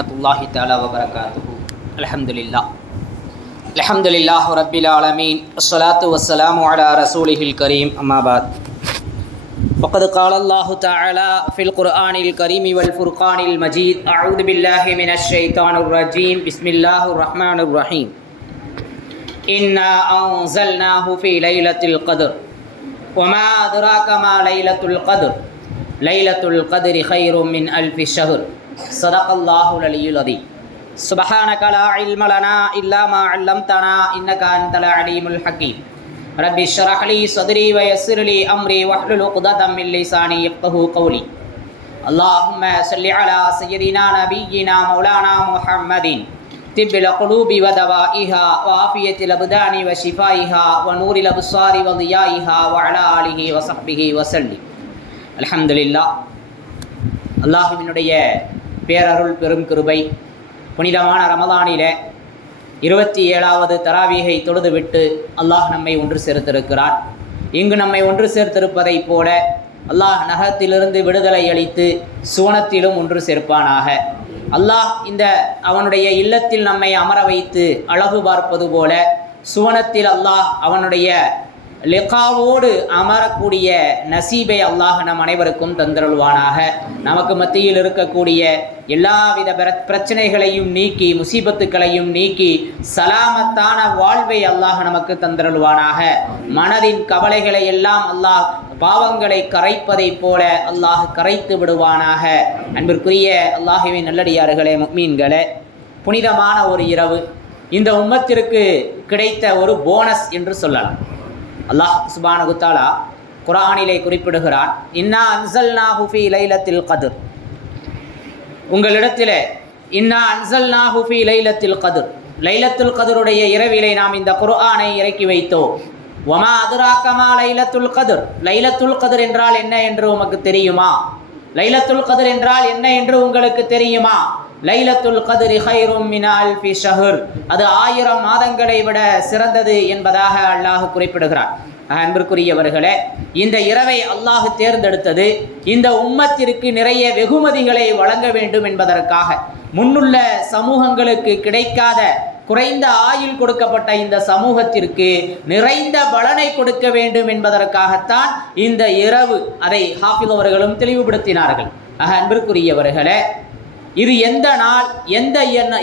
रहमतुल्लाहि तआला व बरकातुहू। अल्हम्दुलिल्लाह रब्बिल आलमीन अस्सलातु वस्सलामु अला रसूलिहिल करीम अम्मा बाद। फ़क़द क़ाल अल्लाहु तआला फ़िल क़ुरआनिल करीम वल फ़ुरक़ानिल मजीद अऊज़ु बिल्लाहि मिनश शैतानिर रजीम बिस्मिल्लाहिर रहमानिर रहीम। इन्ना अंज़लनाहु फ़ी लैलतिल क़द्र वमा अदराका मा लैलतुल क़द्र लैलतुल क़द्रि ख़ैरुम मिन अल्फ़ि शहर सदक़ल्लाहुल अलियुल अज़ीम। सुब्हानका ला इल्म लना इल्ला मा अल्लमतना इन्नका अंतल अलीमुल हकीम। रब्बि इश्रह ली सदरी व यस्सिर ली अम्री वहलुल उक़दतम मिन लिसानी यफ़क़हू क़ौली। अल्लाहुम्मा सल्लि अला सय्यिदिना नबिय्यिना मौलाना मुहम्मदिन तिब्बिल क़ुलूबि व दवाइहा व आफ़ियतिल अब्दानि व शिफ़ाइहा व नूरिल अब्सारि व ज़ियाइहा व अला आलिहि व सहबिहि व सल्लिम। अल्हम्दुलिल्लाह। அல்லாஹ்வினுடைய பேரருள் பெரும் கிருபை, புனிதமான ரமலானிலே 27வது தராவீகை தொழுதுவிட்டு அல்லாஹ் நம்மை ஒன்று சேர்த்திருக்கிறார். இங்கு நம்மை ஒன்று சேர்த்திருப்பதைப் போல அல்லாஹ் நரகத்திலிருந்து விடுதலை அளித்து சுவனத்திலும் ஒன்று சேர்ப்பானாக. அல்லாஹ் இந்த அவனுடைய இல்லத்தில் நம்மை அமர வைத்து அழகு பார்ப்பது போல சுவனத்தில் அல்லாஹ் அவனுடைய லிகாவோடு அமரக்கூடிய நசீபை அல்லாஹ் நம் அனைவருக்கும் தந்தருள்வானாக. நமக்கு மத்தியில் இருக்கக்கூடிய எல்லாவித பிரச்சனைகளையும் நீக்கி முசீபத்துக்களையும் நீக்கி சலாமத்தான வாழ்வை அல்லாஹ் நமக்கு தந்தருள்வானாக. மனதின் கவலைகளை எல்லாம் அல்லாஹ் பாவங்களை கரைப்பதைப் போல அல்லாஹ் கரைத்து விடுவானாக. அன்பிற்குரிய அல்லாஹுவின் நல்லடியார்களே, முஃமின்களே, புனிதமான ஒரு இரவு, இந்த உம்மத்திற்கு கிடைத்த ஒரு போனஸ் என்று சொல்லலாம். அல்லாஹ் சுப்ஹானஹு வ தஆலா குர்ஆனிலே குறிப்பிடுகிறான், இன்னா அன்ஸல்நாஹு ஃபீ லைலத்தில் கத்ர். உங்களிடத்திலே இன்னா அன்ஸல்நாஹு ஃபீ லைலத்தில் கத்ர், லைலத்துல் கத்ருடைய இரவிலே நாம் இந்த குர்ஆனை இறக்கி வைத்தோம். வமா அதுராக மா லைலத்துல் கத்ர், லைலத்துல் கத்ர் என்றால் என்ன என்று உமக்கு தெரியுமா? லைலத்துல் கத்ர் என்றால் என்ன என்று உங்களுக்கு தெரியுமா? லைலத்துல் கத்ரி ഖൈറുம் மின் அல்ஃபி ஷஹர், அது 1000 மாதங்களை விட சிறந்தது என்பதாக அல்லாஹ் குறிப்பிடுகிறார். அன்பிற்குரியவர்களே, இந்த இரவை அல்லாஹ் தேர்ந்தெடுத்தது இந்த உம்மத்திற்கு நிறைய வெகுமதிகளை வழங்க வேண்டும் என்பதற்காக. முன்னுள்ள சமூகங்களுக்கு கிடைக்காத குறைந்த ஆயுள் கொடுக்கப்பட்ட இந்த சமூகத்திற்கு நிறைந்த பலனை கொடுக்க வேண்டும் என்பதற்காகத்தான் இந்த இரவு. அதை ஹாஃபிஸ் அவர்களும் தெளிவுபடுத்தினார்கள். அன்பிற்குரியவர்களே, இது எந்த நாள்,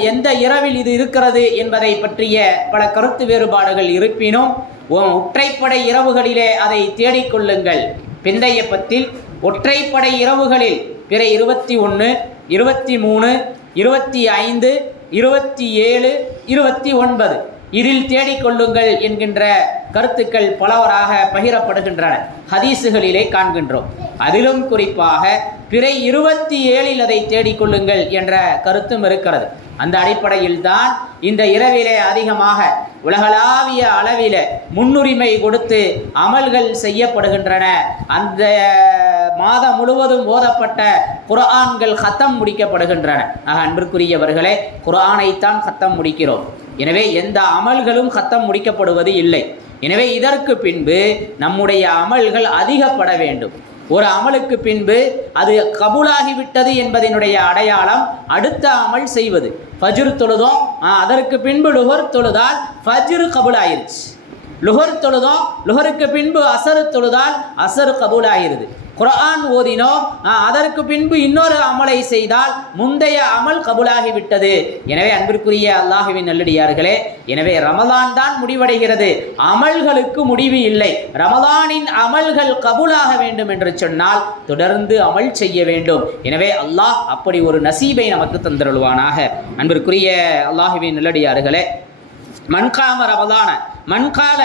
எந்த இரவில் இது இருக்கிறது என்பதை பற்றிய பல கருத்து வேறுபாடுகள் இருப்பினும் ஒற்றைப்படை இரவுகளிலே அதை தேடிக்கொள்ளுங்கள். பிந்தைய பத்தில் ஒற்றைப்படை இரவுகளில் பிற 21, 23, 25, 27, 29 இதில் தேடிக்கொள்ளுங்கள் என்கின்ற கருத்துக்கள் பலவராக பகிரப்படுகின்றன, ஹதீஸுகளிலே காண்கின்றோம். அதிலும் குறிப்பாக பிற 27 அதை தேடிக்கொள்ளுங்கள் என்ற கருத்தும் இருக்கிறது. அந்த அடிப்படையில் தான் இந்த இரவிலே அதிகமாக உலகளாவிய அளவில் முன்னுரிமை கொடுத்து அமல்கள் செய்யப்படுகின்றன. அந்த மாதம் முழுவதும் ஓதப்பட்ட குர்ஆன்கள் ஹத்தம் முடிக்கப்படுகின்றன. அன்பிற்குரியவர்களே, குர்ஆனைத்தான் ஹத்தம் முடிக்கிறோம். எனவே எந்த அமல்களும் ஹத்தம் முடிக்கப்படுவது இல்லை. எனவே இதற்கு பின்பு நம்முடைய அமல்கள் அதிகப்பட வேண்டும். ஒரு அமலுக்கு பின்பு அது கபூலாகிவிட்டது என்பதனுடைய அடையாளம் அடுத்த அமல் செய்வது. ஃபஜ்ர் தொழுதோம், அதற்கு பின்பு லுஹர் தொழுதால் ஃபஜ்ர் கபூலாயிருச்சு. லுஹர் தொழுதோம், லுஹருக்கு பின்பு அசர் தொழுதால் அசர் கபூலாகிறது. குர்ஆன் ஓதினோம், அதற்கு பின்பு இன்னொரு அமலை செய்தால் முந்தைய அமல் கபூலாகிவிட்டது. எனவே அன்பிற்குரிய அல்லாஹுவின் நல்லடியார்களே, எனவே ரமலான் தான் முடிவடைகிறது, அமல்களுக்கு முடிவு இல்லை. ரமலானின் அமல்கள் கபூலாக வேண்டும் என்று சொன்னால் தொடர்ந்து அமல் செய்ய வேண்டும். எனவே அல்லாஹ் அப்படி ஒரு நசீபை நமக்கு தந்தருள்வானாக. அன்பிற்குரிய அல்லாஹுவின் நல்லடியார்களே, மன்காம ரமலான மன்கால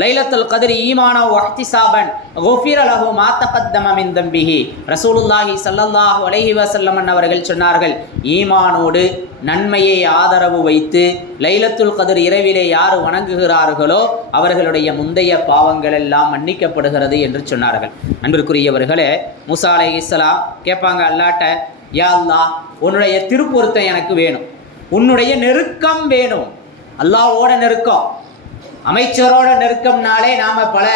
லைலத்துல் கத்ரி ஈமானா வ இஹ்திசாபன் குஃபிர லஹு மா தகத்தம மின் தம்பிஹி. ரசூலுல்லாஹி ஸல்லல்லாஹு அலைஹி வஸல்லம் அவர்கள் சொன்னார்கள், ஈமானோடு நன்மையை ஆதரவு வைத்து லைலத்துல் கத்ர் இரவிலே யார் வணங்குகிறார்களோ அவர்களுடைய முந்தைய பாவங்கள் எல்லாம் மன்னிக்கப்படுகிறது என்று சொன்னார்கள். அன்பிற்குரியவர்களே, மூசா அலைஹிஸ்ஸலாம் கேட்பாங்க அல்லாஹ்ட்ட, யா அல்லாஹ், உன்னுடைய திருப்பொருத்தம் எனக்கு வேணும், உன்னுடைய நெருக்கம் வேணும். அல்லாஹ்வோட நெருக்கம், அமைச்சரோட நெருக்கம்னாலே நாம் பல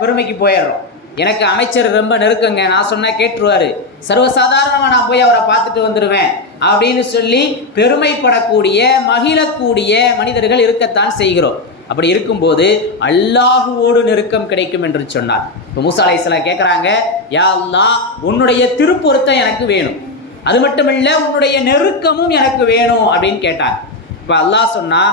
பெருமைக்கு போயிடுறோம். எனக்கு அமைச்சர் ரொம்ப நெருக்கங்க, நான் சொன்னால் கேட்டுருவார், சர்வசாதாரணமாக நான் போய் அவரை பார்த்துட்டு வந்துடுவேன் அப்படின்னு சொல்லி பெருமைப்படக்கூடிய மகிழக்கூடிய மனிதர்கள் இருக்கத்தான் செய்கிறோம். அப்படி இருக்கும்போது அல்லாஹுவோடு நெருக்கம் கிடைக்கும் என்று சொன்னார். இப்போ மூசா அலைஹிஸ்ஸலாம் கேட்குறாங்க, யா அல்லாஹ் உன்னுடைய திருப்பொருத்தம் எனக்கு வேணும், அது மட்டும் இல்லை உன்னுடைய நெருக்கமும் எனக்கு வேணும் அப்படின்னு கேட்டாங்க. இப்போ அல்லாஹ் சொன்னா,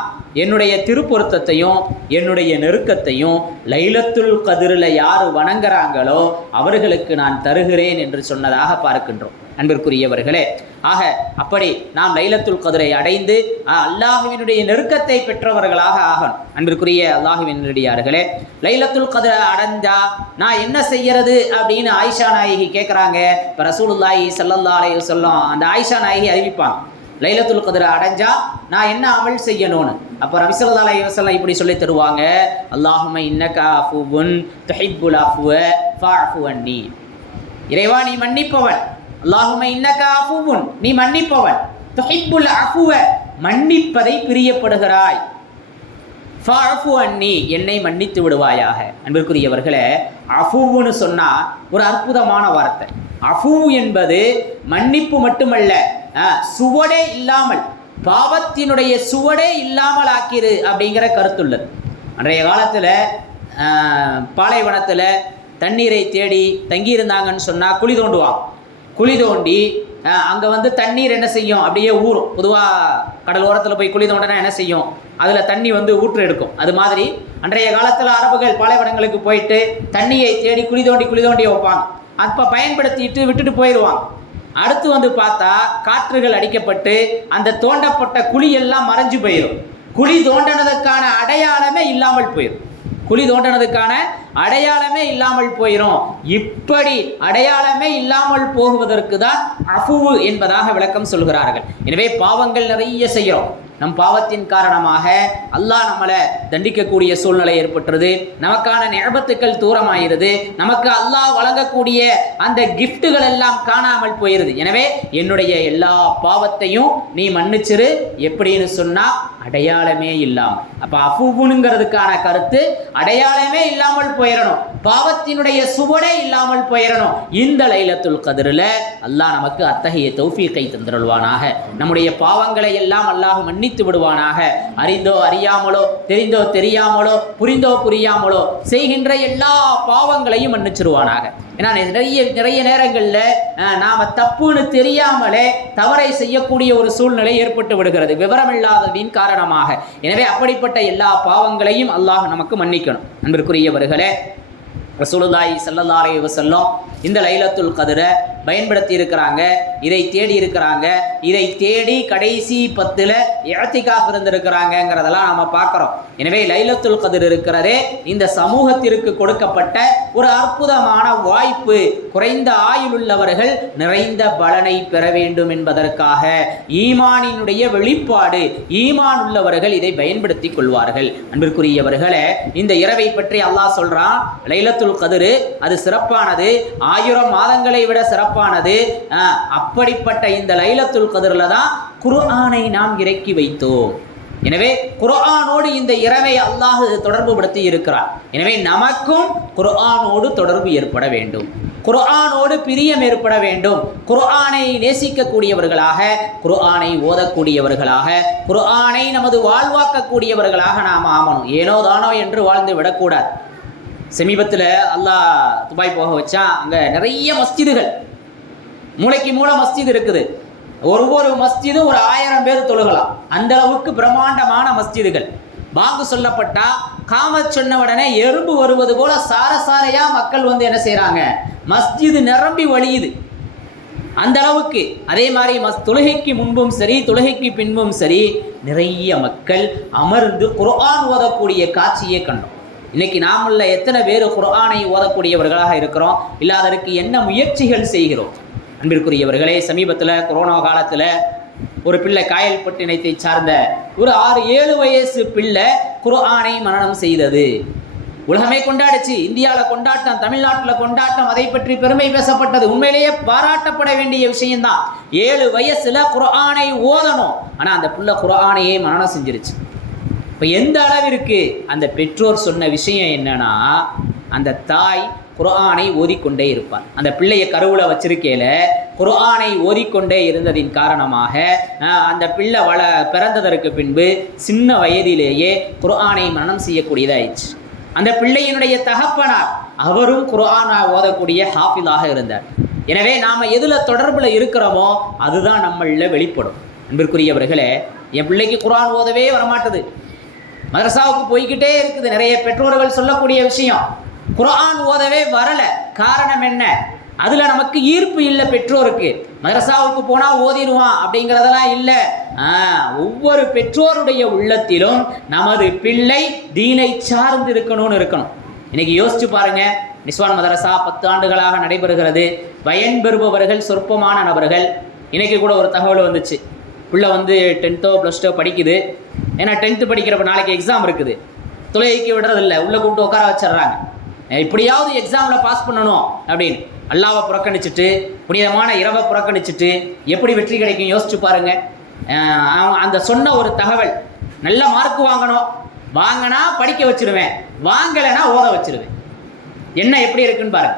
என்னுடைய திருப்பொருத்தத்தையும் என்னுடைய நெருக்கத்தையும் லைலத்துல் கதிரில் யார் வணங்குறாங்களோ அவர்களுக்கு நான் தருகிறேன் என்று சொன்னதாக பார்க்கின்றோம். அன்பிற்குரியவர்களே, ஆக அப்படி நாம் லைலத்துல் கதிரை அடைந்து அல்லாஹுவினுடைய நெருக்கத்தை பெற்றவர்களாக ஆகணும். அன்பிற்குரிய அல்லாஹுவின் நடிகார்களே, லைலத்துல் கதிரை அடைஞ்சா நான் என்ன செய்யறது அப்படின்னு ஆயிஷா நாயகி கேட்குறாங்க. இப்போ ரசூலுல்லாஹி ஸல்லல்லாஹு அலைஹி வஸல்லம் அந்த ஆயிஷா நாயகி அறிவிப்பாங்க, லைலத்துல் கதிரை அடைஞ்சா நான் என்ன அமல் செய்யணும்னு. அப்போ நபி ஸல்லல்லாஹு அலைஹி வஸல்லம் இப்படி சொல்லி தருவாங்க, அல்லாஹும்ம இன்னக அஃபுவுன் துஹிப்புல் அஃப்வ ஃபஅஃபு அன்னி. இறைவா நீ மன்னிப்பவன், அல்லாஹும்ம இன்னக அஃபுவுன் நீ மன்னிப்பவன், துஹிப்புல் அஃப்வ மன்னிப்பதை பிரியப்படுகிறாய், ஃபஅஃபு அன்னி என்னை மன்னித்து விடுவாயாக. அன்பிற்குரியவர்களே, அஃபுவுன்னு சொன்னால் ஒரு அற்புதமான வார்த்தை. அஃபு என்பது மன்னிப்பு மட்டுமல்ல, சுவடே இல்லாமல் பாவத்தினுடைய சுவடே இல்லாமல் ஆக்கிரு அப்படிங்கிற கருத்துள்ளது. அன்றைய காலத்தில் பாலைவனத்தில் தண்ணீரை தேடி தங்கியிருந்தாங்கன்னு சொன்னால் குழி தோண்டுவாங்க. குழி தோண்டி அங்கே தண்ணீர் என்ன செய்யும், அப்படியே ஊறும். பொதுவாக கடல் ஓரத்தில் போய் குழி தோண்டினா என்ன செய்யும், அதில் தண்ணி ஊற்று எடுக்கும். அது மாதிரி அன்றைய காலத்தில் அரபுகள் பாலைவனங்களுக்கு போயிட்டு தண்ணியை தேடி குழி தோண்டி வைப்பாங்க. அப்போ பயன்படுத்திட்டு விட்டுட்டு போயிடுவாங்க. அடுத்து பார்த்தா காற்றுகள் அடிக்கப்பட்டு அந்த தோண்டப்பட்ட குழியெல்லாம் மறைஞ்சு போயிடும். குழி தோண்டனதுக்கான அடையாளமே இல்லாமல் போயிடும். குழி தோண்டனதுக்கான அடையாளமே இல்லாமல் போயிடும். இப்படி அடையாளமே இல்லாமல் போகுவதற்கு தான் அஃபுவு என்பதாக விளக்கம் சொல்கிறார்கள். எனவே பாவங்கள் நிறைய செய்கிறோம். நம் பாவத்தின் காரணமாக அல்லாஹ் நம்மளை தண்டிக்கக்கூடிய சூழ்நிலை ஏற்பட்டுறது, நமக்கான நியமத்துக்கள் தூரமாயிருது, நமக்கு அல்லாஹ் வழங்கக்கூடிய அந்த கிஃப்ட்டுகள் எல்லாம் காணாமல் போயிருது. எனவே என்னுடைய எல்லா பாவத்தையும் நீ மன்னிச்சிரு எப்படின்னு சொன்னா அடையாளமே இல்லாமல். அப்ப அஃபுவுங்கிறதுக்கான கருத்து அடையாளமே இல்லாமல் போயிடணும், பாவத்தினுடைய சுவடே இல்லாமல் போயிடணும். இந்த லைலத்துல் கத்ரில் அல்லாஹ் நமக்கு அத்தகைய தௌஃபீக்கை தந்திருவானாக. நம்முடைய பாவங்களை எல்லாம் அல்லாஹ் மன்னித்து விடுவானாக. அறிந்தோ அறியாமலோ, தெரிந்தோ தெரியாமலோ, புரிந்தோ புரியாமலோ செய்கின்ற எல்லா பாவங்களையும் மன்னிச்சிருவானாக. ஏன்னா நிறைய நேரங்களில் நாம் தப்புன்னு தெரியாமலே தவறை செய்யக்கூடிய ஒரு சூழ்நிலை ஏற்பட்டு விடுகிறது விவரமில்லாததின் காரணமாக. எனவே அப்படிப்பட்ட எல்லா பாவங்களையும் அல்லாஹ் நமக்கு மன்னிக்கணும். அன்பிற்குரியவர்களே, ரசூலுல்லாஹி ஸல்லல்லாஹு அலைஹி வஸல்லம் இந்த லைலத்துல் கத்ரை பயன்படுத்தி இருக்கிறாங்க, இதை தேடி இருக்கிறாங்க. இதை தேடி கடைசி 10ல் இஅ்திகாஃப் இருந்திருக்கிறாங்கிறதெல்லாம் நம்ம பார்க்குறோம். எனவே லைலத்துல் கத்ர் இருக்கிறதே இந்த சமூகத்திற்கு கொடுக்கப்பட்ட ஒரு அற்புதமான வாய்ப்பு. குறைந்த ஆயுளுள்ளவர்கள் நிறைந்த பலனை பெற வேண்டும் என்பதற்காக ஈமானினுடைய வெளிப்பாடு. ஈமான் உள்ளவர்கள் இதை பயன்படுத்தி கொள்வார்கள். அன்பிற்குரியவர்களே, இந்த இரவை பற்றி அல்லாஹ் சொல்றான், லைலத்துல் கத்ர் அது சிறப்பானது, 1000 மாதங்களை விட சிறப்பானது. அப்படிப்பட்ட இந்த லைலத்துல் கத்ர்ல தான் குர்ஆனை நாம் இறக்கி வைத்தோம். எனவே குர்ஆனோடு இந்த இரவை அல்லாஹ் தொடர்பு படுத்தி இருக்கிறார். எனவே நமக்கும் குர்ஆனோடு தொடர்பு ஏற்பட வேண்டும், குர்ஆனோடு பிரியம் ஏற்பட வேண்டும். குர்ஆனை நேசிக்கக்கூடியவர்களாக, குர்ஆனை ஓதக்கூடியவர்களாக, குர்ஆனை நமது வாழ்வாக்கக்கூடியவர்களாக நாம் ஆமணும். ஏனோ தானோ என்று வாழ்ந்து விடக்கூடாது. சமீபத்தில் அல்லாஹ் துபாய் போக வச்சா அங்கே நிறைய மஸ்ஜிதுகள், மூளைக்கு மூளை மஸ்ஜித் இருக்குது. ஒவ்வொரு மஸ்ஜிதும் ஒரு 1000 பேர் தொழுகலாம். அந்த அளவுக்கு பிரம்மாண்டமான மஸ்ஜிதுகள். பாங்கு சொல்லப்பட்டா காமத் சொன்ன உடனே எறும்பு வருவது போல சாரசாரையா மக்கள் என்ன செய்கிறாங்க, மஸ்ஜிது நிரம்பி வழியுது அந்த அளவுக்கு. அதே மாதிரி தொழுகைக்கு முன்பும் சரி தொழுகைக்கு பின்பும் சரி நிறைய மக்கள் அமர்ந்து குர்ஆன் ஓதக்கூடிய காட்சியை கண்டோம். இன்னைக்கு நாமல்ல எத்தனை பேர் குர்ஆனை ஓதக்கூடியவர்களாக இருக்கிறோம், இல்லை அதற்கு என்ன முயற்சிகள் செய்கிறோம்? அன்பிற்குரியவர்களே, சமீபத்தில் கொரோனா காலத்தில் ஒரு பிள்ளை, காயல்பட்டினத்தை சார்ந்த ஒரு 6-7 வயசு பிள்ளை குர்ஆனை மனனம் செய்தது. உலகமே கொண்டாடுச்சு, இந்தியாவில் கொண்டாட்டம், தமிழ்நாட்டில் கொண்டாட்டம், அதை பற்றி பெருமை பேசப்பட்டது. உண்மையிலேயே பாராட்டப்பட வேண்டிய விஷயம்தான். 7 வயசுல குர்ஆனை ஓதணும், ஆனால் அந்த பிள்ளை குர்ஆனையே மனனம் செஞ்சிருச்சு. இப்போ எந்த அளவிற்கு அந்த பெற்றோர் சொன்ன விஷயம் என்னன்னா, அந்த தாய் குர்ஆனை ஓதிக்கொண்டே இருப்பார். அந்த பிள்ளையை கருவுல வச்சிருக்கையில குர்ஆனை ஓதிக்கொண்டே இருந்ததின் காரணமாக அந்த பிள்ளை பிறந்ததற்கு பின்பு சின்ன வயதிலேயே குர்ஆனை மனனம் செய்யக்கூடியதாயிடுச்சு. அந்த பிள்ளையினுடைய தகப்பனார் அவரும் குர்ஆனை ஓதக்கூடிய ஹாஃபிலாக இருந்தார். எனவே நாம் எதில் தொடர்பில் இருக்கிறோமோ அதுதான் நம்மளில் வெளிப்படும். அன்பிற்குரியவர்களே, என் பிள்ளைக்கு குர்ஆன் ஓதவே வரமாட்டுது, மதரசாவுக்கு போய்கிட்டே இருக்குது. நிறைய பெற்றோர்கள் சொல்லக்கூடிய விஷயம், குர்ஆன் ஓதவே வரலை. காரணம் என்ன? அதில் நமக்கு ஈர்ப்பு இல்லை. பெற்றோருக்கு மதரசாவுக்கு போனால் ஓதிடுவான் அப்படிங்கிறதெல்லாம் இல்லை. ஒவ்வொரு பெற்றோருடைய உள்ளத்திலும் நமது பிள்ளை தீனை சார்ந்து இருக்கணும். இன்னைக்கு யோசிச்சு பாருங்க, நிஸ்வான் மதரசா 10 ஆண்டுகளாக நடைபெறுகிறது. பயன்பெறுபவர்கள் சொற்பமான நபர்கள். இன்னைக்கு கூட ஒரு தகவல் வந்துச்சு, பிள்ளை 10th +2 படிக்குது. ஏன்னா 10th படிக்கிறப்ப நாளைக்கு எக்ஸாம் இருக்குது, தொலைக்கு விடுறதில்லை, உள்ளே கூப்பிட்டு உட்கார வச்சிடுறாங்க. இப்படியாவது எக்ஸாமில் பாஸ் பண்ணணும் அப்படின்னு அல்லாவை புறக்கணிச்சுட்டு புனிதமான இரவை புறக்கணிச்சுட்டு எப்படி வெற்றி கிடைக்கும் யோசிச்சு பாருங்க. அந்த சொன்ன ஒரு தகவல், நல்ல மார்க் வாங்கணும், வாங்கினா படிக்க வச்சிருவேன், வாங்கலைன்னா ஓத வச்சிருவேன். என்ன எப்படி இருக்குன்னு பாருங்க.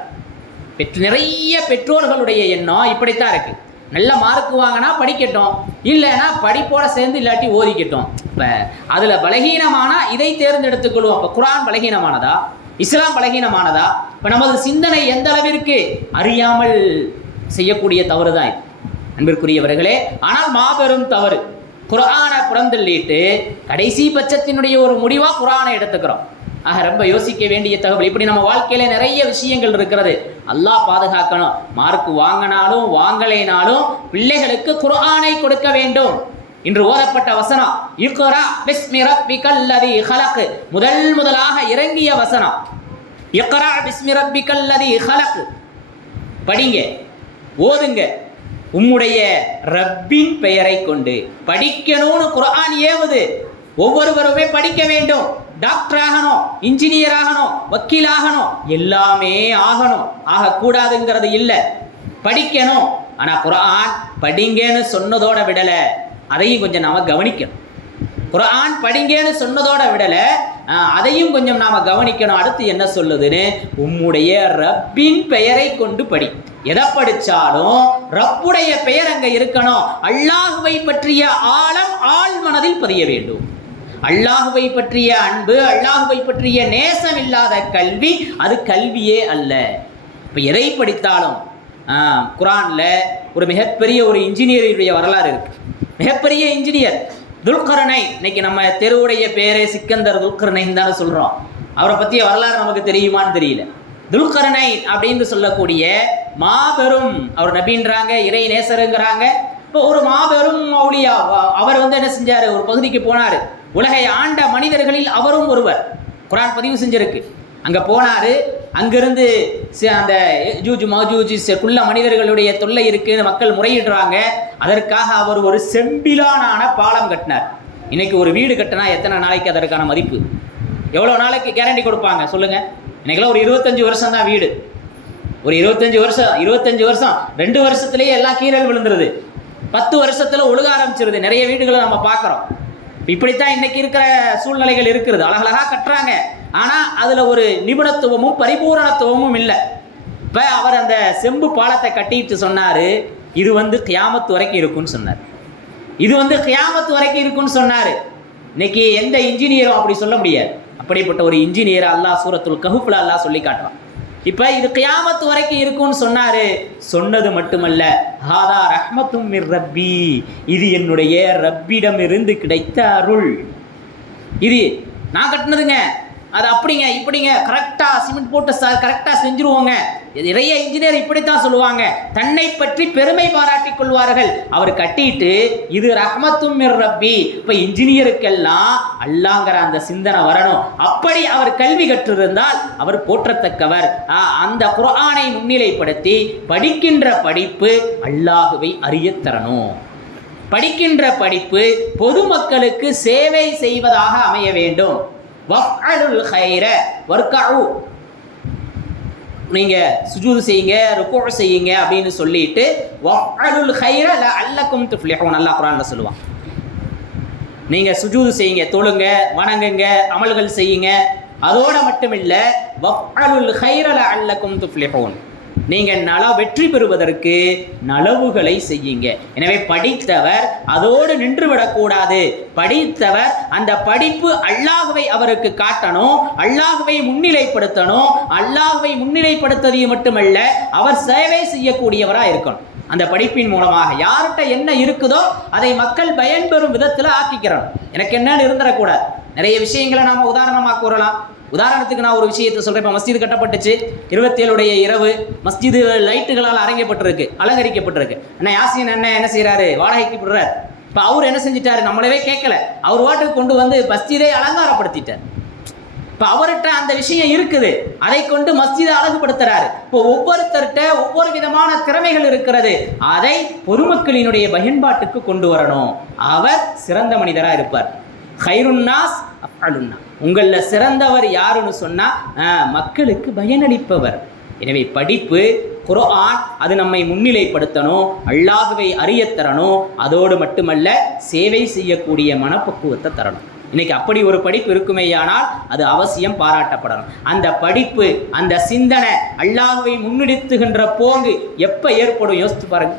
நிறைய பெற்றோர்களுடைய எண்ணம் இப்படித்தான் இருக்கு. நல்ல மார்க் வாங்கினா படிக்கட்டும், இல்லைன்னா படிப்போட சேர்ந்து இல்லாட்டி ஓதிக்கட்டும். இப்போ அதில் பலகீனமானா இதை தேர்ந்தெடுத்துக்கொள்வோம். இப்போ குர்ஆன் பலகீனமானதா, இஸ்லாம் பலகீனமானதா? இப்போ நமது சிந்தனை எந்த அளவிற்கு அறியாமல் செய்யக்கூடிய தவறு தான் இது, அன்பிற்குரியவர்களே. ஆனால் மாபெரும் தவறு. குர்ஆனை புறந்தள்ளிட்டு கடைசி பட்சத்தினுடைய ஒரு முடிவாக குர்ஆனை எடுத்துக்கிறோம். ஆக ரொம்ப யோசிக்க வேண்டிய தகவல். இப்படி நம்ம வாழ்க்கையில நிறைய விஷயங்கள் இருக்கிறது. அல்லாஹ் பாதுகாக்கணும். மார்க் வாங்கினாலும் வாங்கலைனாலும் பிள்ளைகளுக்கு குர்ஆனை கொடுக்க வேண்டும். இன்று ஓதப்பட்ட வசனம் இக்ரா பிஸ்மி ரப்பிக்கல்லதி ஹலக், முதலாக இறங்கிய வசனம் இக்ரா பிஸ்மி ரப்பிக்கல்லதி ஹலக். படிங்க, ஓதுங்க, உம்முடைய ரப்பின் பெயரை கொண்டு. படிக்கணும்னு குர்ஆன் ஏவுது. ஒவ்வொருவருமே படிக்க வேண்டும். டாக்டர் ஆகணும், இன்ஜினியர் ஆகணும், வக்கீல் ஆகணும், எல்லாமே ஆகணும். ஆகக்கூடாதுங்கிறது இல்லை, படிக்கணும். ஆனால் குர்ஆன் படிங்கன்னு சொன்னதோட விடலை, அதையும் கொஞ்சம் நாம் கவனிக்கணும். குர்ஆன் படிங்கன்னு சொன்னதோட விடலை, அதையும் கொஞ்சம் நாம் கவனிக்கணும். அடுத்து என்ன சொல்லுதுன்னு, உம்முடைய ரப்பின் பெயரை கொண்டு படி. எதை படித்தாலும் ரப்புடைய பெயர் அங்கே இருக்கணும். அல்லாஹுவை பற்றிய ஆழம் ஆழ் மனதில் பதிய வேண்டும். அல்லாஹுவை பற்றிய அன்பு, அல்லாஹுவை பற்றிய நேசம் இல்லாத கல்வி அது கல்வியே அல்ல. இப்போ எதை படித்தாலும் குர்ஆனில் ஒரு மிகப்பெரிய ஒரு இன்ஜினியருடைய வரலாறு இருக்குது. மிகப்பெரிய இன்ஜினியர் துல்கர்னைன். இன்னைக்கு நம்ம தெருவுடைய பேரே சிக்கந்தர் துல்கர்னைன் தானே சொல்கிறோம். அவரை பற்றிய வரலாறு நமக்கு தெரியுமான்னு தெரியல. துல்கர்னைன் அப்படின்னு சொல்லக்கூடிய மாபெரும், அவர் நபின்றாங்க, இறை நேசருங்கிறாங்க. இப்போ ஒரு மாபெரும் மௌலியா, அவர் என்ன செஞ்சார், ஒரு பகுதிக்கு போனார். உலகை ஆண்ட மனிதர்களில் அவரும் ஒருவர். குர்ஆன் பதிவு செஞ்சிருக்கு. அங்கே போனார். அங்கிருந்து அந்த யஜூஜ் மஜூஜ் குள்ள மனிதர்களுடைய தொல்லை இருக்குன்னு மக்கள் முறையிடுறாங்க. அதற்காக அவர் ஒரு செம்பிலான பாலம் கட்டினார். இன்னைக்கு ஒரு வீடு கட்டினா எத்தனை நாளைக்கு அதற்கான மதிப்பு, எவ்வளோ நாளைக்கு கேரண்டி கொடுப்பாங்க சொல்லுங்கள்? இன்னைக்கெல்லாம் ஒரு 25 வருஷம் தான் வீடு. ஒரு 25 வருஷம் 2 வருஷத்துலேயே எல்லாம் கீறல் விழுந்துருது. 10 வருஷத்தில் ஒழுக ஆரம்பிச்சிருது. நிறைய வீடுகளை நம்ம பார்க்குறோம். இப்படித்தான் இன்னைக்கு இருக்கிற சூழ்நிலைகள் இருக்கிறது. அழகழகாக கட்டுறாங்க, ஆனால் அதில் ஒரு நிபுணத்துவமும் பரிபூரணத்துவமும் இல்லை. இப்போ அவர் அந்த செம்பு பாலத்தை கட்டிட்டு சொன்னார், இது கியாமத்து வரைக்கும் இருக்குன்னு சொன்னார். இது கியாமத்து வரைக்கும் இருக்குன்னு சொன்னார். இன்னைக்கு எந்த இன்ஜினியரும் அப்படி சொல்ல முடியாது. அப்படிப்பட்ட ஒரு இன்ஜினியர் அல்லாஹ் சூரத்துல் கஹ்ஃப்ல அல்லாஹ் சொல்லி காட்டுவான். இப்போ இது கியாமத்து வரைக்கும் இருக்குன்னு சொன்னார். சொன்னது மட்டுமல்ல, ஹாதா ரஹ்மத்தும் மிர் ரப்பி, இது என்னுடைய ரப்பிடமிருந்து கிடைத்த அருள். இது நான் கட்டினதுங்க, அது அப்படிங்க இப்படிங்க கரெக்டாக சிமெண்ட் போட்டு கரெக்டாக செஞ்சுருவோங்க. நிறைய இன்ஜினியர் இப்படித்தான் சொல்லுவாங்க, தன்னை பற்றி பெருமை பாராட்டிக் கொள்வார்கள். அவர் கட்டிட்டு இது ரஹ்மத்தும் மிர் ரப்பி. இப்போ இன்ஜினியருக்கெல்லாம் அல்லாங்கிற அந்த சிந்தனை வரணும். அப்படி அவர் கல்வி கற்றிருந்தால் அவர் போற்றத்தக்கவர். அந்த குர்ஆனை முன்னிலைப்படுத்தி படிக்கின்ற படிப்பு அல்லாஹுவை அறியத் தரணும். படிக்கின்ற படிப்பு பொதுமக்களுக்கு சேவை செய்வதாக அமைய வேண்டும். வஃஅலுல் கைர வர்கஉ, நீங்க சுஜூது செய்யுங்க, ருக்கூ செய்யுங்க அப்படின்னு சொல்லிட்டு வஃஅலுல் கைர லஅல்லக்கும் துஃப்லிஹூன் அல்லாஹ் குர்ஆன்ல சொல்லுவான். நீங்க சுஜூது செய்யுங்க, தொழுங்க, வணங்குங்க, அமல்கள் செய்யுங்க. அதோட மட்டும் இல்லை, வஃஅலுல் கைர லஅல்லகும் துஃப்லிஹூன், நீங்கள் வெற்றி பெறுவதற்கு நலவுகளை செய்யுங்க. எனவே படித்தவர் அதோடு நின்றுவிடக்கூடாது. படித்தவர் அந்த படிப்பு அல்லாஹ்வை அவருக்கு காட்டணும், அல்லாஹ்வை முன்னிலைப்படுத்தணும். அல்லாஹ்வை முன்னிலைப்படுத்துவது மட்டுமல்ல, அவர் சேவை செய்யக்கூடியவராக இருக்கணும். அந்த படிப்பின் மூலமாக யார்கிட்ட என்ன இருக்குதோ அதை மக்கள் பயன்பெறும் விதத்தில் ஆக்கிக்கிறோம். எனக்கு என்னன்னு இருந்துடக்கூடாது. நிறைய விஷயங்களை நாம் உதாரணமாக கூறலாம். உதாரணத்துக்கு நான் ஒரு விஷயத்தை சொல்கிறேன். இப்போ மஸ்ஜிது கட்டப்பட்டுச்சு, 27 இரவு மஸ்ஜிது லைட்டுகளால் அரங்கப்பட்டிருக்கு, அலங்கரிக்கப்பட்டிருக்கு. அண்ணா யாசின் அண்ணன் என்ன செய்கிறாரு, வாடகைக்கு விடுறார். இப்போ அவர் என்ன செஞ்சிட்டாரு, நம்மளவே கேட்கல, அவர் வாட்டுக்கு கொண்டு வந்து மஸ்ஜிதை அலங்காரப்படுத்திட்டார். இப்போ அவர்கிட்ட அந்த விஷயம் இருக்குது, அதை கொண்டு மஸ்ஜிதை அழகுபடுத்துறாரு. இப்போ ஒவ்வொருத்தர்கிட்ட ஒவ்வொரு விதமான திறமைகள் இருக்கிறது, அதை பொதுமக்களினுடைய பயன்பாட்டுக்கு கொண்டு வரணும். அவர் சிறந்த மனிதராக இருப்பார். ஹைருன்னாஸ் அஃஅலுன்னா, உங்களில் சிறந்தவர் யாருன்னு சொன்னால் மக்களுக்கு பயனளிப்பவர். எனவே படிப்பு, குர்ஆன் அது நம்மை முன்னிலைப்படுத்தணும், அல்லாஹ்வை அறியத் தரணும். அதோடு மட்டுமல்ல, சேவை செய்யக்கூடிய மனப்பக்குவத்தை தரணும். இன்னைக்கு அப்படி ஒரு படிப்பு இருக்குமேயானால் அது அவசியம் பாராட்டப்படணும். அந்த படிப்பு, அந்த சிந்தனை, அல்லாஹ்வை முன்னிறுத்துகின்ற போங்கு எப்போ ஏற்படும் யோசித்து பாருங்க.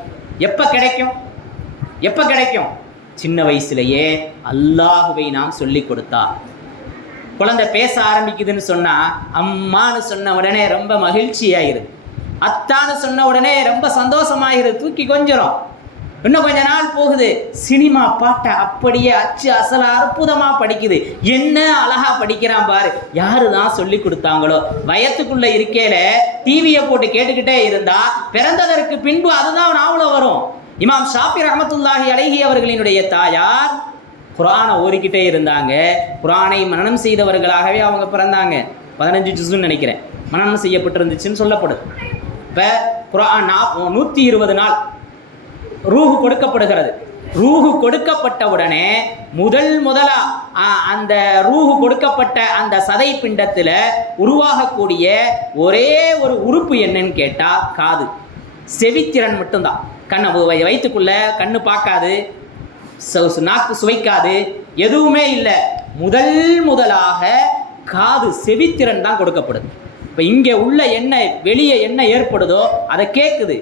எப்போ கிடைக்கும்? எப்போ கிடைக்கும்? சின்ன வயசுலேயே அல்லாஹ்வை நாம் சொல்லி கொடுத்தா. குழந்தை பேச ஆரம்பிக்குதுன்னு சொன்னால் அம்மான்னு சொன்ன உடனே ரொம்ப மகிழ்ச்சியாயிருது, அத்தான்னு சொன்ன உடனே ரொம்ப சந்தோஷமாயிருது, தூக்கி கொஞ்சம். இன்னும் கொஞ்ச நாள் போகுது, சினிமா பாட்டை அப்படியே அச்சு அசல அற்புதமாக படிக்குது. என்ன அழகா படிக்கிறான் பாரு, யாரு தான் சொல்லி கொடுத்தாங்களோ. வயத்துக்குள்ள இருக்கையில டிவியை போட்டு கேட்டுக்கிட்டே இருந்தா பிறந்ததற்கு பின்பு அதுதான் நாவல வரும். இமாம் ஷாஃபி ரஹ்மத்துல்லாஹி அலைஹி அவர்களினுடைய தாயார் குர்ஆனை ஓதிக்கிட்டே இருந்தாங்க. குர்ஆனை மனனம் செய்தவர்களாகவே அவங்க பிறந்தாங்க. 15 ஜுஸ்ன்னு நினைக்கிறேன் மனனம் செய்யப்பட்டிருந்துச்சுன்னு சொல்லப்படுது. இப்போ குர்ஆன் 120 நாள் ரூஹு கொடுக்கப்படுகிறது. ரூஹு கொடுக்கப்பட்ட உடனே முதலா அந்த ரூஹு கொடுக்கப்பட்ட அந்த சதை பிண்டத்தில் உருவாகக்கூடிய ஒரே ஒரு உறுப்பு என்னன்னு கேட்டால் காது, செவித்திறன் மட்டும்தான். கண்ணை வயிற்றுக்குள்ள கண்ணு பார்க்காது, நாக்கு சுவைக்காது, எதுவுமே இல்லை. முதலாக காது, செவித்திறன் தான் கொடுக்கப்படுது. இப்போ இங்கே உள்ள என்ன வெளியே என்ன ஏற்படுதோ அதை கேட்குது.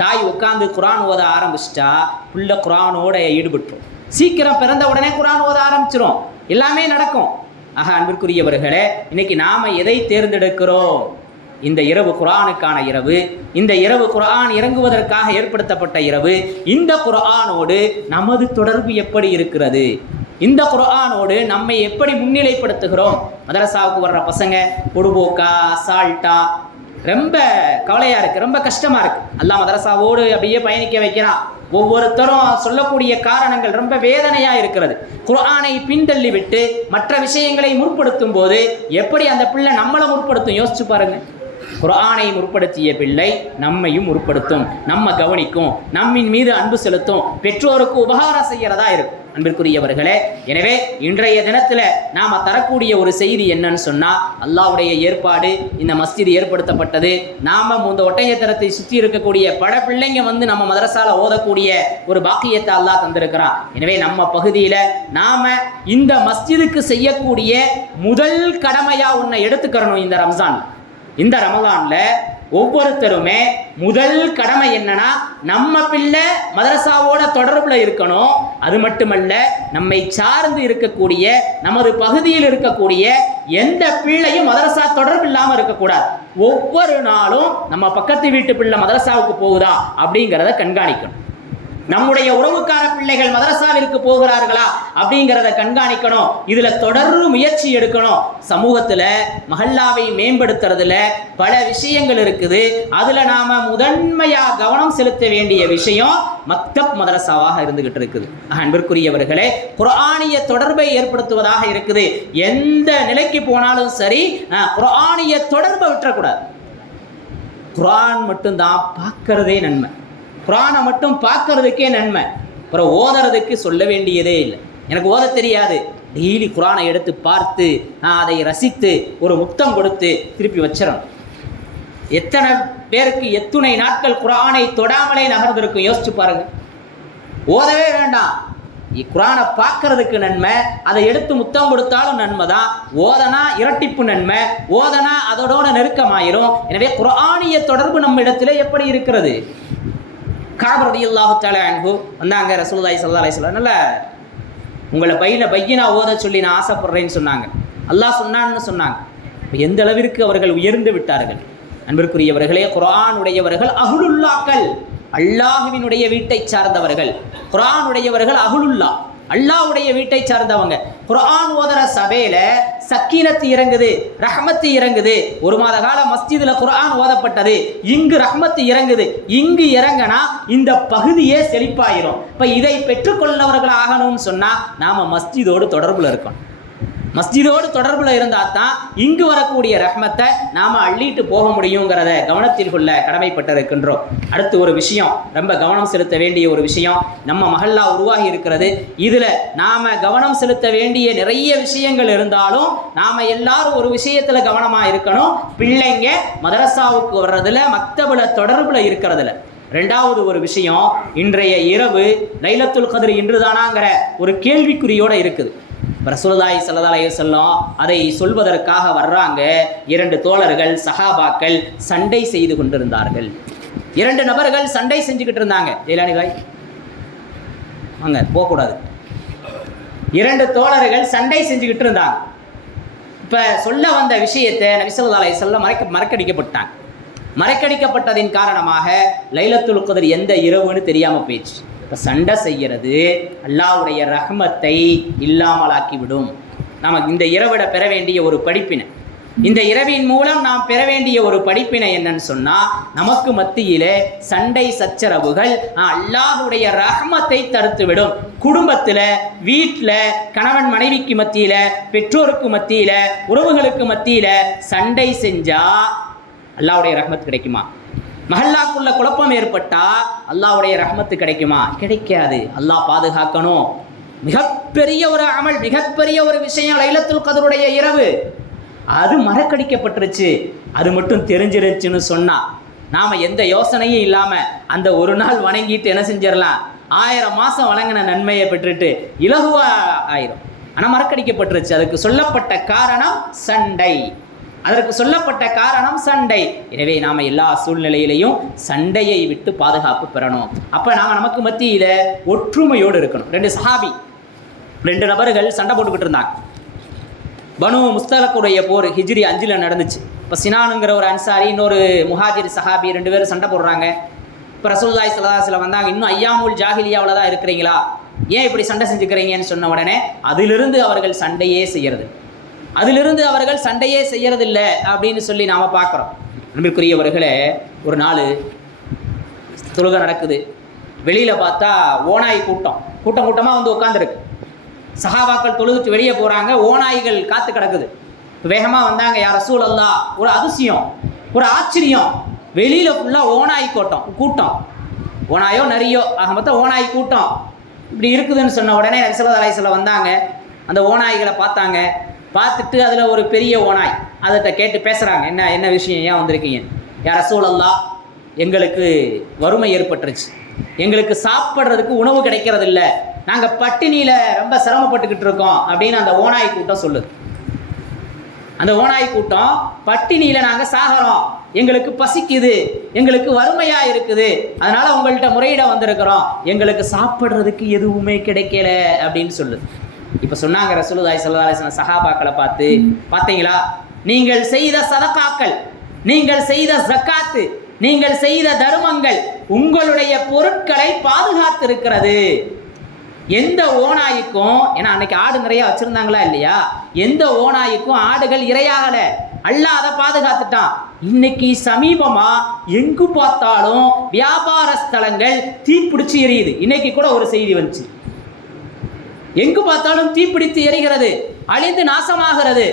தாய் உட்காந்து குர்ஆன் ஓத ஆரம்பிச்சிட்டா புள்ள குர்ஆனோட ஈடுபட்டுரும். சீக்கிரம் பிறந்த உடனே குர்ஆன் ஓத ஆரம்பிச்சிரும், எல்லாமே நடக்கும். ஆக அன்பிற்குரியவர்களே, இன்னைக்கு நாம் எதை தேர்ந்தெடுக்கிறோம்? இந்த இரவு குர்ஆனுக்கான இரவு, இந்த இரவு குர்ஆன் இறங்குவதற்காக ஏற்படுத்தப்பட்ட இரவு. இந்த குர்ஆனோடு நமது தொடர்பு எப்படி இருக்கிறது? இந்த குர்ஆனோடு நம்மை எப்படி முன்னிலைப்படுத்துகிறோம்? மதரசாவுக்கு வர்ற பசங்க பொடுபோக்கா, அசால்ட்டா, ரொம்ப கவலையாக இருக்குது, ரொம்ப கஷ்டமாக இருக்குது. அல்லாஹ் மதரசாவோடு அப்படியே பயணிக்க வைக்கிறான். ஒவ்வொருத்தரும் சொல்லக்கூடிய காரணங்கள் ரொம்ப வேதனையாக இருக்கிறது. குர்ஆனை பின்தள்ளி விட்டு மற்ற விஷயங்களை முற்படுத்தும் போது எப்படி அந்த பிள்ளை நம்மளை முற்படுத்தும் யோசிச்சு பாருங்கள். குர்ஆனை முற்படுத்திய பிள்ளை நம்மையும் முற்படுத்தும், நம்ம கவனிக்கும், நம்மின் மீது அன்பு செலுத்தும், பெற்றோருக்கு உபகாரம் செய்கிறதா இருக்கும். அன்பிற்குரியவர்களே, எனவே இன்றைய தினத்தில் நாம் தரக்கூடிய ஒரு செய்தி என்னன்னு சொன்னால், அல்லாஹ்வுடைய ஏற்பாடு, இந்த மஸ்ஜித் ஏற்படுத்தப்பட்டது. நாம் இந்த ஒட்டஞ்சத்திரத்தை சுற்றி இருக்கக்கூடிய பல பிள்ளைங்க வந்து நம்ம மதரசால ஓதக்கூடிய ஒரு பாக்கியத்தை அல்லாஹ் தந்திருக்கிறான். எனவே நம்ம பகுதியில் நாம் இந்த மஸ்ஜிதுக்கு செய்யக்கூடிய முதல் கடமையாக ஒன்றை எடுத்துக்கிறணும். இந்த ரம்ஜான், இந்த ரமலானில் ஒவ்வொருத்தருமே முதல் கடமை என்னன்னா, நம்ம பிள்ளை மதரசாவோட தொடர்பில் இருக்கணும். அது மட்டுமல்ல, நம்மை சார்ந்து இருக்கக்கூடிய நமது பகுதியில் இருக்கக்கூடிய எந்த பிள்ளையும் மதரசா தொடர்பு இல்லாமல் இருக்கக்கூடாது. ஒவ்வொரு நாளும் நம்ம பக்கத்து வீட்டு பிள்ளை மதரசாவுக்கு போகுதா அப்படிங்கிறத கண்காணிக்கணும். நம்முடைய உறவுக்கார பிள்ளைகள் மதரசாவிற்கு போகிறார்களா அப்படிங்கிறத கண்காணிக்கணும். இதில் தொடர்ந்து முயற்சி எடுக்கணும். சமூகத்தில் மஹல்லாவை மேம்படுத்துறதுல பல விஷயங்கள் இருக்குது. அதில் நாம் முதன்மையாக கவனம் செலுத்த வேண்டிய விஷயம் மக்தப் மதரசாவாக இருந்துகிட்டு இருக்குது. அன்பிற்குரியவர்களே, குர்ஆனிய தொடர்பை ஏற்படுத்துவதாக இருக்குது. எந்த நிலைக்கு போனாலும் சரி, குர்ஆனிய தொடர்பை விட்டுறக்கூடாது. குர்ஆன் மட்டும்தான் பார்க்கறதே நன்மை. குர்ஆனை மட்டும் பார்க்கறதுக்கே நன்மை. அப்புறம் ஓதுறதுக்கு சொல்ல வேண்டியதே இல்லை. எனக்கு ஓத தெரியாது, டெய்லி குர்ஆனை எடுத்து பார்த்து அதை ரசித்து ஒரு முத்தம் கொடுத்து திருப்பி வச்சிடணும். எத்தனை பேருக்கு எத்துணை நாட்கள் குர்ஆனை தொடாமலே நகர்ந்திருக்கும் யோசிச்சு பாருங்க. ஓதவே வேண்டாம், குர்ஆனை பார்க்கறதுக்கு நன்மை, அதை எடுத்து முத்தம் கொடுத்தாலும் நன்மை தான். ஓதனா இரட்டிப்பு நன்மை, ஓதனா அதோட நெருக்கமாயிரும். எனவே குர்ஆனிய தொடர்பு நம்ம இடத்துல எப்படி இருக்கிறது? கஅப் ரலியல்லாஹு தஆலா அன்ஹு வந்தாங்க, ரசூலுல்லாஹி ஸல்லல்லாஹு அலைஹி வஸல்லம் நல்ல உங்களை பையினா ஓத சொல்லி நான் ஆசைப்படுறேன்னு சொன்னாங்க. அல்லாஹ் சொன்னான்னு சொன்னாங்க. எந்த அளவிற்கு அவர்கள் உயர்ந்து விட்டார்கள். அன்பிற்குரியவர்களே, குர்ஆன் உடையவர்கள் அஹ்லுல்லாக்கள், அல்லாஹ்வினுடைய வீட்டை சார்ந்தவர்கள். குர்ஆன் உடையவர்கள் அஹ்லுல்லா, அல்லாஹ்வுடைய வீட்டை சார்ந்தவங்க. குர்ஆன் ஓதுற சபையில சக்கீனத்து இறங்குது, ரஹ்மத்து இறங்குது. ஒரு மாத கால மஸ்ஜிதுல குர்ஆன் ஓதப்பட்டது, இங்கு ரஹ்மத்து இறங்குது. இங்கு இறங்கினா இந்த பகுதியே செழிப்பாயிரும். இப்ப இதை பெற்றுக்கொள்ளவர்கள் ஆகணும்னு சொன்னா நாம மஸ்ஜிதோடு தொடர்புல இருக்கணும். மஸ்ஜிதோடு தொடர்புல இருந்தா தான் இங்கு வரக்கூடிய ரஹ்மத்தை நாம அள்ளிட்டு போக முடியுங்கிறத கவனத்தில் கொள்ள கடமைப்பட்டிருக்கின்றோம். அடுத்து ஒரு விஷயம், ரொம்ப கவனம் செலுத்த வேண்டிய ஒரு விஷயம், நம்ம மஹல்லா உருவாகி இருக்கிறது. இதுல நாம கவனம் செலுத்த வேண்டிய நிறைய விஷயங்கள் இருந்தாலும் நாம எல்லாரும் ஒரு விஷயத்துல கவனமா இருக்கணும். பிள்ளைங்க மதரசாவுக்கு வர்றதுல, மக்தபுல தொடர்புல இருக்கிறதுல. ரெண்டாவது ஒரு விஷயம், இன்றைய இரவு லைலத்துல் கத்ர் இன்றுதானாங்கிற ஒரு கேள்விக்குறியோட இருக்குது. ரசூலுல்லாஹி ஸல்லல்லாஹு அலைஹி வஸல்லம் அதை சொல்வதற்காக வர்றாங்க. 2 தோழர்கள் சஹாபாக்கள் சண்டை செய்து கொண்டிருந்தார்கள். 2 நபர்கள் சண்டை செஞ்சுக்கிட்டு இருந்தாங்க. ஜெயலானி பாய் வாங்க, போகக்கூடாது. 2 தோழர்கள் சண்டை செஞ்சுக்கிட்டு இருந்தாங்க. இப்போ சொல்ல வந்த விஷயத்தை நபி ஸல்லல்லாஹு அலைஹி வஸல்லம் மறக்கடிக்கப்பட்டாங்க. மறக்கடிக்கப்பட்டதின் காரணமாக லைலத்துல் கத்ர் எந்த இரவுன்னு தெரியாமல் போயிடுச்சு. இப்போ சண்டை செய்கிறது அல்லாஹ்வுடைய ரஹ்மத்தை இல்லாமலாக்கிவிடும். நாம் இந்த இரவிட பெற வேண்டிய ஒரு படிப்பினை, இந்த இரவின் மூலம் நாம் பெற வேண்டிய ஒரு படிப்பினை என்னன்னு சொன்னால், நமக்கு மத்தியிலே சண்டை சச்சரவுகள் அல்லாஹ்வுடைய ரஹ்மத்தை தடுத்துவிடும். குடும்பத்தில், வீட்டில், கணவன் மனைவிக்கு மத்தியில், பெற்றோருக்கு மத்தியில், உறவுகளுக்கு மத்தியில் சண்டை செஞ்சால் அல்லாஹ்வுடைய ரஹ்மத் கிடைக்குமா? மஹல்லாக்குள்ள குழப்பம் ஏற்பட்டா அல்லாஹ்வுடைய ரஹ்மத்து கிடைக்குமா? கிடைக்காது. அல்லாஹ் பாதுகாக்கணும். மிகப்பெரிய ஒரு அமல், மிகப்பெரிய ஒரு விஷயம் லைலத்துல் கத்ருடைய இரவு. அது மறக்கடிக்கப்பட்டுருச்சு. அது மட்டும் தெரிஞ்சிருச்சுன்னு சொன்னா நாம எந்த யோசனையும் இல்லாம அந்த ஒரு நாள் வணங்கிட்டு என்ன செஞ்சிடலாம்? 1000 மாசம் வணங்கின நன்மையை பெற்றுட்டு இலகுவா ஆயிரும். ஆனா மறக்கடிக்கப்பட்டுருச்சு. அதுக்கு சொல்லப்பட்ட காரணம் சண்டை. அதற்கு சொல்லப்பட்ட காரணம் சண்டை. எனவே நாம எல்லா சூழ்நிலையிலையும் சண்டையை விட்டு பாதுகாப்பு பெறணும். அப்ப நாம நமக்கு மத்தியில ஒற்றுமையோடு இருக்கணும். 2 சஹாபி, 2 நபர்கள் சண்டை போட்டுக்கிட்டு இருந்தாங்க. பனு முஸ்தலக்குடைய போர் ஹிஜ்ரி 5 நடந்துச்சு. இப்போ சினானுங்கிற ஒரு அன்சாரி, இன்னொரு முஹாஜிர் சஹாபி 2 பேரும் சண்டை போடுறாங்க. இப்போ ரசூலுல்லாஹி ஸல்லல்லாஹு அலைஹி வஸல்லம் வந்தாங்க. இன்னும் ஐயாமுல் ஜாஹிலியாவில் தான் இருக்கிறீங்களா, ஏன் இப்படி சண்டை செஞ்சுக்கிறீங்கன்னு சொன்ன உடனே அதிலிருந்து அவர்கள் சண்டையே செய்யறது, அதிலிருந்து அவர்கள் சண்டையே செய்யறதில்லை அப்படின்னு சொல்லி நாம் பார்க்குறோம். அன்பிற்குரியவர்களே, ஒரு நாள் தொழுகை நடக்குது. வெளியில் பார்த்தா ஓநாய் கூட்டமாக வந்து உட்காந்துருக்கு. சஹாபாக்கள் தொழுதுட்டு வெளியே போகிறாங்க. ஓநாய்கள் காத்து கிடக்குது. வேகமாக வந்தாங்க. யா ரசூலல்லாஹ், ஒரு அதிசயம், ஒரு ஆச்சரியம். வெளியில் ஃபுல்லாக ஓநாய் கூட்டம், ஓநாயோ நரியோ ஆக மொத்தம் ஓநாய் கூட்டம் இப்படி இருக்குதுன்னு சொன்ன உடனே நபி ஸல்லல்லாஹு அலைஹி வஸல்லம் வந்தாங்க. அந்த ஓநாய்களை பார்த்தாங்க. பார்த்துட்டு அதில் ஒரு பெரிய ஓநாய் அதை கேட்டு பேசுகிறாங்க. என்ன விஷயம், ஏன் வந்திருக்கீங்க? யா ரசூலல்லாஹ், எங்களுக்கு வறுமை ஏற்பட்டுருச்சு, எங்களுக்கு சாப்பிட்றதுக்கு உணவு கிடைக்கிறது இல்லை, நாங்கள் பட்டினியில் ரொம்ப சிரமப்பட்டுக்கிட்டு இருக்கோம் அப்படின்னு அந்த ஓநாய் கூட்டம் சொல்லுது. அந்த ஓநாய் கூட்டம், பட்டினியில் நாங்கள் சாகிறோம், எங்களுக்கு பசிக்குது, எங்களுக்கு வறுமையாக இருக்குது, அதனால் உங்கள்கிட்ட முறையிட வந்திருக்கிறோம், எங்களுக்கு சாப்பிட்றதுக்கு எதுவுமே கிடைக்கல அப்படின்னு சொல்லுது. இப்போ சொன்னாங்க ரசூலுல்லாஹி ஸல்லல்லாஹு அலைஹி வஸல்லம் சஹாபாக்களை பார்த்து, பார்த்தீங்களா, நீங்கள் செய்த சதகாக்கள், நீங்கள் செய்த ஜக்காத்து, நீங்கள் செய்த தர்மங்கள் உங்களுடைய பொருட்களை பாதுகாத்து இருக்கிறது. எந்த ஓநாய்க்கும், ஏன்னா அன்னைக்கு ஆடு நிறைய வச்சிருந்தாங்களா இல்லையா, எந்த ஓநாய்க்கும் ஆடுகள் இரையாகல, அல்லாஹ் அதை பாதுகாத்துட்டான். இன்னைக்கு சமீபமா எங்கு பார்த்தாலும் வியாபார ஸ்தலங்கள் தீப்பிடிச்சு எரியுது. இன்னைக்கு கூட ஒரு செய்தி வந்துச்சு, எங்கு பார்த்தாலும் தீப்பிடித்து எரிகிறது, அழிந்து நாசமாகிறது,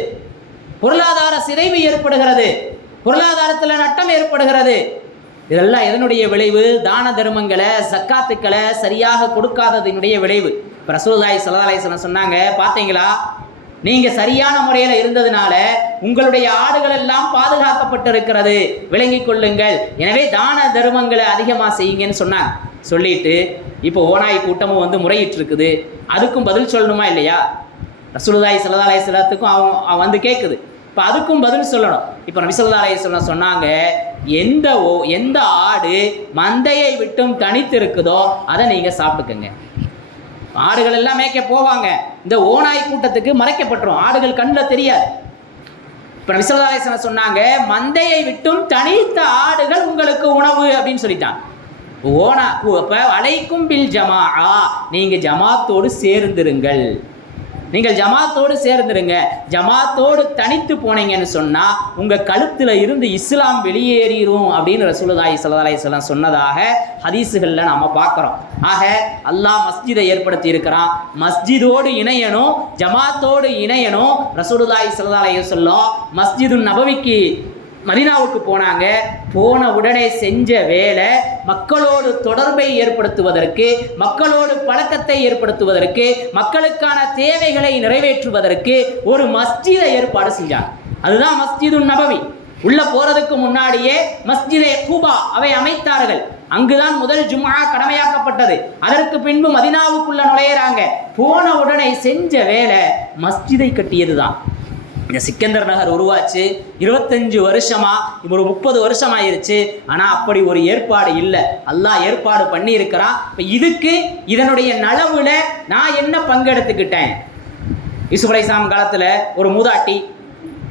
பொருளாதார சிதைவு ஏற்படுகிறது, பொருளாதாரத்தில் நட்டம் ஏற்படுகிறது. இதெல்லாம் எதனுடைய விளைவு? தான தர்மங்களை, சக்காத்துக்களை சரியாக கொடுக்காததினுடைய விளைவு. இப்போ ரசூலுல்லாஹி ஸல்லல்லாஹு அலைஹி வஸல்லம் சொன்னாங்க, பார்த்தீங்களா, நீங்கள் சரியான முறையில் இருந்ததுனால உங்களுடைய ஆடுகள் எல்லாம் பாதுகாக்கப்பட்டிருக்கிறது, விளங்கிக் கொள்ளுங்கள். எனவே தான தர்மங்களை அதிகமாக செய்யுங்கன்னு சொன்னாங்க. சொல்லிட்டு இப்போ ஓநாய் கூட்டமும் வந்து முறையிட்டு இருக்குது, அதுக்கும் பதில் சொல்லணுமா இல்லையா? ரசூலுல்லாஹி ஸல்லல்லாஹு அலைஹி வஸல்லத்துக்கும் அவன் வந்து கேட்குது, இப்போ அதுக்கும் பதில் சொல்லணும். இப்போ நபி ஸல்லல்லாஹு அலைஹி வஸல்லம் சொன்னாங்க, எந்த ஆடு மந்தையை விட்டும் தனித்து இருக்குதோ அதை நீங்கள் சாப்பிட்டுக்கங்க. ஆடுகள் எல்லாம் மேய்க்க போவாங்க, இந்த ஓநாய் கூட்டத்துக்கு மறைக்கப்பட்டுரும், ஆடுகள் கண்ணில் தெரியாது. இப்போ நபி ஸல்லல்லாஹு அலைஹி வஸல்லம் சொன்னாங்க, மந்தையை விட்டும் தனித்த ஆடுகள் உங்களுக்கு உணவு அப்படின்னு சொல்லிட்டாங்க. இப்போ அலைக்கும் பில் ஜமாஆ, நீங்கள் ஜமாத்தோடு சேர்ந்துருங்கள், நீங்கள் ஜமாத்தோடு சேர்ந்துருங்க. ஜமாத்தோடு தனித்து போனீங்கன்னு சொன்னால் உங்கள் கழுத்தில் இருந்து இஸ்லாம் வெளியேறிடும் அப்படின்னு ரசூலுல்லாஹி ஸல்லல்லாஹு அலைஹி வஸல்லம் சொன்னதாக ஹதீஸுகளில் நாம் பார்க்குறோம். ஆக அல்லாஹ் மஸ்ஜிதை ஏற்படுத்தி இருக்கிறான், மஸ்ஜிதோடு இணையணும், ஜமாத்தோடு இணையணும். ரசூலுல்லாஹி ஸல்லல்லாஹு அலைஹி வஸல்லம் மஸ்ஜிதுன் நபவிக்கு மதீனாவுக்கு போனாங்க. போன உடனே செஞ்ச வேலை மக்களோடு தொடர்பை ஏற்படுத்துவதற்கு, மக்களோடு பழக்கத்தை ஏற்படுத்துவதற்கு, மக்களுக்கான தேவைகளை நிறைவேற்றுவதற்கு ஒரு மஸ்ஜிதை ஏற்பாடு செஞ்சாங்க. அதுதான் மஸ்ஜிதுன் நபவி. உள்ள போறதுக்கு முன்னாடியே மஸ்ஜிதே கூபா அவை அமைத்தார்கள். அங்குதான் முதல் ஜும்ஆ கடமையாக்கப்பட்டது. அதற்கு பின்பு மதீனாவுக்குள்ள நுழையிறாங்க. போன உடனே செஞ்ச வேலை மஸ்ஜிதை கட்டியது தான். இந்த சிக்கந்தர் நகர் உருவாச்சு 25 வருஷமா, ஒரு 30 வருஷம் ஆயிருச்சு. ஆனால் அப்படி ஒரு ஏற்பாடு இல்லை, அல்லாஹ் ஏற்பாடு பண்ணி இருக்கிறான். இப்போ இதுக்கு இதனுடைய நலவுல நான் என்ன பங்கெடுத்துக்கிட்டேன்? யூசுப் அலைஹிஸ்ஸலாம் காலத்தில் ஒரு மூதாட்டி,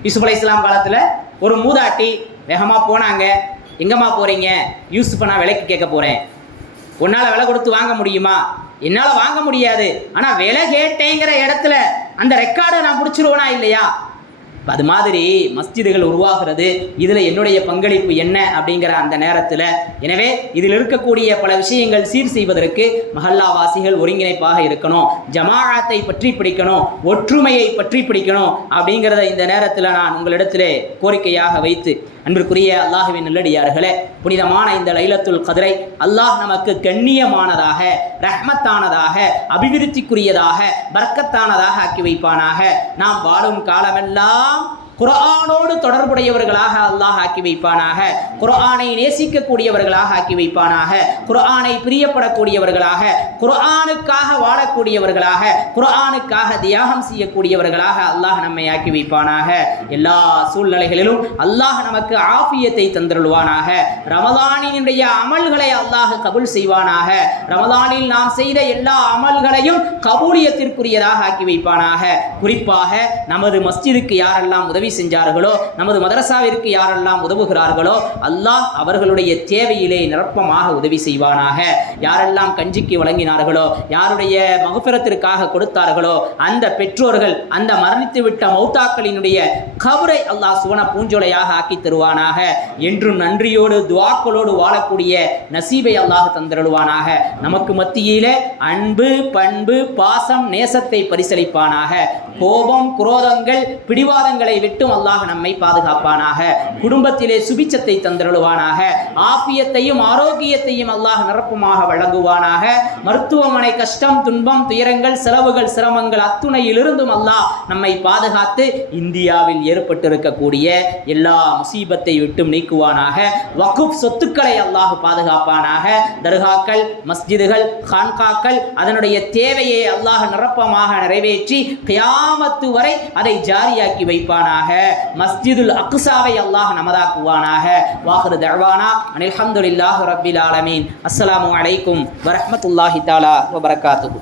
யூசுப் அலைஹிஸ்ஸலாம் காலத்தில் ஒரு மூதாட்டி வேகமாக போனாங்க. எங்கம்மா போகிறீங்க? யூசுஃபை நான் விலைக்கு கேட்க போகிறேன். உன்னால் விலை கொடுத்து வாங்க முடியுமா? என்னால் வாங்க முடியாது, ஆனால் விலை கேட்டேங்கிற இடத்துல அந்த ரெக்கார்டை நான் பிடிச்சிருவேனா இல்லையா? அது மாதிரி மஸ்ஜிதுகள் உருவாகிறது. இதில் என்னுடைய பங்களிப்பு என்ன அப்படிங்கிற அந்த நேரத்தில், எனவே இதில் இருக்கக்கூடிய பல விஷயங்கள் சீர் செய்வதற்கு மஹல்லாவாசிகள் ஒருங்கிணைப்பாக இருக்கணும், ஜமாஅத்தை பற்றி பிடிக்கணும், ஒற்றுமையை பற்றி பிடிக்கணும் அப்படிங்கிறத இந்த நேரத்தில் நான் உங்களிடத்திலே கோரிக்கையாக வைத்து, அன்பிற்குரிய அல்லாஹ்வின் நல்லடியார்களே, புனிதமான இந்த லைலத்துல் கத்ரை அல்லாஹ் நமக்கு கண்ணியமானதாக, ரஹ்மத்தானதாக, அபிவிருத்திக்குரியதாக, பரக்கத்தானதாக ஆக்கி வைப்பானாக. நாம் வாழும் காலமெல்லாம் குர்ஆனோடு தொடர்புடையவர்களாக அல்லாஹ் ஆக்கி வைப்பானாக. குர்ஆனை நேசிக்கக்கூடியவர்களாக ஆக்கி வைப்பானாக. குர்ஆனை பிரியப்படக்கூடியவர்களாக, குர்ஆனுக்காக வாழக்கூடியவர்களாக, குர்ஆனுக்காக தியாகம் செய்யக்கூடியவர்களாக அல்லாஹ் நம்மை ஆக்கி வைப்பானாக. எல்லா சூழ்நிலைகளிலும் அல்லாஹ் நமக்கு ஆஃபியத்தை தந்தருள்வானாக. ரமலானினுடைய அமல்களை அல்லாஹ் கபூல் செய்வானாக. ரமலானில் நாம் செய்த எல்லா அமல்களையும் கபூலியத்திற்குரியதாக ஆக்கி வைப்பானாக. குறிப்பாக நமது மஸ்ஜிதுக்கு யாரெல்லாம் உதவி செஞ்சார்களோ, நமது மதரசாவிற்கு யாரெல்லாம் உதவுகிறார்களோ, அல்லாஹ் அவர்களுடைய தேவையிலே நிரப்பமாக உதவி செய்வானாக. யாரெல்லாம் கஞ்சிக்கு வழங்கினார்களோ, யாருடைய மகஃபிரத்திற்காக கொடுத்தார்களோ, அந்த பெற்றோர்கள், அந்த மரணித்து விட்ட மௌத்தாக்களினுடைய கபரை அல்லாஹ் சுவன பூஞ்சோலையாக ஆக்கி தருவானாக. என்றும் நன்றியோடு துஆக்களோடு வாழக்கூடிய நசீபை அல்லாஹ் தந்தருள்வானாக. நமக்கு மத்தியிலே அன்பு, பண்பு, பாசம், நேசத்தை பரிசளிப்பானாக. கோபம், குரோதங்கள், பிடிவாதங்களை விட்டும் அல்லாஹ் நம்மை பாதுகாப்பானாக. குடும்பத்திலே சுபிச்சத்தை தந்தருள்வானாக. ஆஃபியத்தையும் ஆரோக்கியத்தையும் அல்லாஹ் நிரப்பமாக வழங்குவானாக. மருத்துவமனை கஷ்டம், துன்பம், துயரங்கள், செலவுகள், சிரமங்கள் அத்துணையிலிருந்தும் அல்லாஹ் நம்மை பாதுகாத்து இந்தியாவில் ஏற்பட்டிருக்கக்கூடிய எல்லா முசீபத்தை விட்டும் நீக்குவானாக. வக்ஃப் சொத்துக்களை அல்லாஹ் பாதுகாப்பானாக. தர்காக்கள், மஸ்ஜிதுகள், கான்காக்கள் அதனுடைய தேவையை அல்லாஹ் நிரப்பமாக நிறைவேற்றி கியாமத்து வரை அதை ஜாரியாக்கி வைப்பானாக. மஸ்ஜிதுல் அக்ஸாவை அல்லாஹ் நமதாக்குவானாக. வாஹிரு தஅவானா அனில் ஹம்துலில்லாஹி ரப்பில் ஆலமீன். அஸ்ஸலாமு அலைக்கும் வரஹ்மத்துல்லாஹி தஆலா வ பரகாத்துஹு.